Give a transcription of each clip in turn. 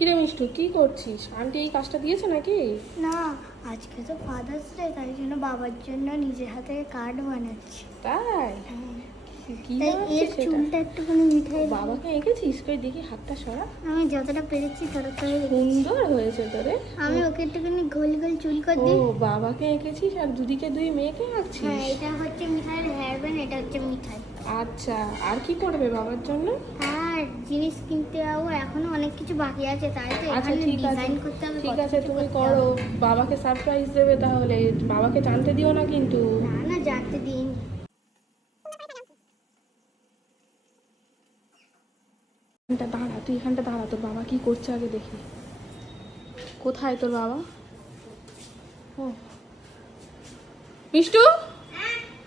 কিরে মিষ্টু, কি করছিস? আন্টি এই কাজটা দিয়েছে নাকি? না, আজকে তো ফাদার্স ডে, তাই জন্য বাবার জন্য নিজের হাতে কার্ড বানাচ্ছি। তাই? কি তাই বানাচ্ছিস এর সেটা? চুলটা একটুখানি মিঠাই দিয়ে- বাবাকে এঁকেছিস? কই দেখি হাতটা সরা। আমি যতটা পেরেছি ততটাই রেখেছি। সুন্দর হয়েছে তোরে। আমি ওকে একটুখানি গোল গোল চুল করে ও, দিই। বাবাকে এঁকেছিস আর দুদিকে দুই মেয়েকে আঁকছিস? হ্যাঁ, এটা হচ্ছে মিঠাইয়ের হেয়ার ব্যান্ড, এটা হচ্ছে মিঠাই। আচ্ছা, আর কি করবে বাবার জন্য? আর জিনিস কিনতে যাবো, এখনো অনেক কিছু বাকি আছে, তাই তো আচ্ছা এখানে ঠিক আছে, ডিজাইন করতে হবে। ঠিক কত আছে, কিছু তুমি করতে করো। হবে। বাবাকে সারপ্রাইজ দেবে তাহলে। বাবাকে জানতে দিও না কিন্তু। না না, জানতে দিন। দাঁড়া, তুই এখানটা দাঁড়া, তোর বাবা কি করছে আগে দেখি। কোথায় তোর বাবা? ও মিষ্টু,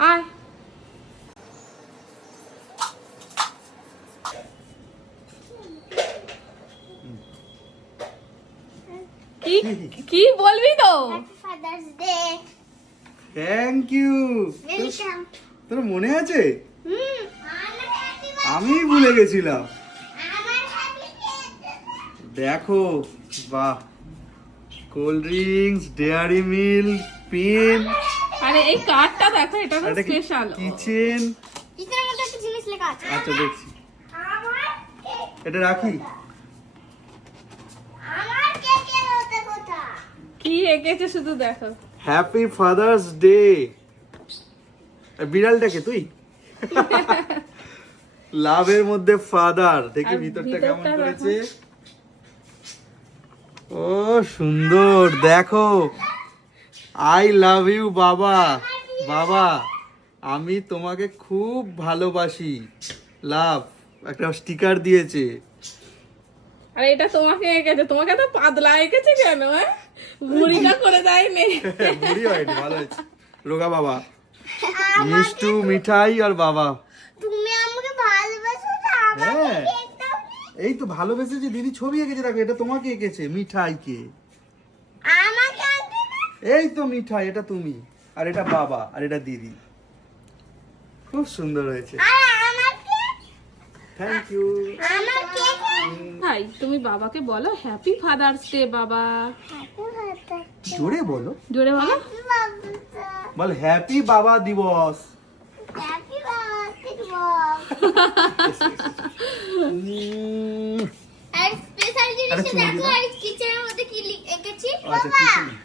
আয়। কি কি বলবি তো? Happy father's day. Thank you. Welcome. তোর মনে আছে? আমার হ্যাপি আমি ভুলে গেছিলাম। আমার হ্যাপি দেখো, বাহ, cold drinks, Dairy Milk, pen, আরে এই কার্ডটা দেখো, এটা তো এটা স্পেশাল। কিচেন। কিচেনের মধ্যে একটা জিনিস লেখা আছে। আচ্ছা দেখছি, আমার এটা রাখি। আমার কেকের ওটা কোথা? কি এঁকেছে শুধু দেখো। Happy father's day. বিড়ালটাকে তুই লাভের মধ্যে ফাদার দেখি আর ভিতরটা কেমন ভিতরটা করেছে। ও সুন্দর, দেখো, আই লাভ ইউ বাবা। বাবা, আমি তোমাকে খুব ভালোবাসি, লাভ। একটা স্টিকার দিয়েছে। আরে এটা তোমাকে এঁকেছে, তোমাকে তো পাতলা এঁকেছে কেন? ভুড়িটা করে দেয়নি। বুড়ি হয়নি, ভালো হয়েছে। রোগা বাবা, মিষ্টু, মিঠাই আর বাবা। তুমি আমাকে ভালোবাসো না? হ্যাঁ, আমাকে একদম এই তো ভালোবেসেছে। দিদি ছবি এঁকেছে, দেখো, এটা তোমাকে এঁকেছে, মিঠাইকে। আমাকে আনতে না? এই তো মিঠাই, এটা তুমি, আর এটা বাবা, আর এটা দিদি। খুব সুন্দর হয়েছে, আর আমাকে থ্যাংক ইউ। আমাকে ভাই, তুমি বাবাকে বলো হ্যাপি ফাদার্স ডে বাবা। Happy birthday. জোরে বলো, জোরে বলো। Happy birthday. বল হ্যাপি বাবা দিবস। Happy birthday. উম, আর স্পেশাল আরে জিনিসটা চুমু দেখো, দিবা? আর কিচেনের মধ্যে কি এঁকেছি? আচ্ছা, কিছু নেই।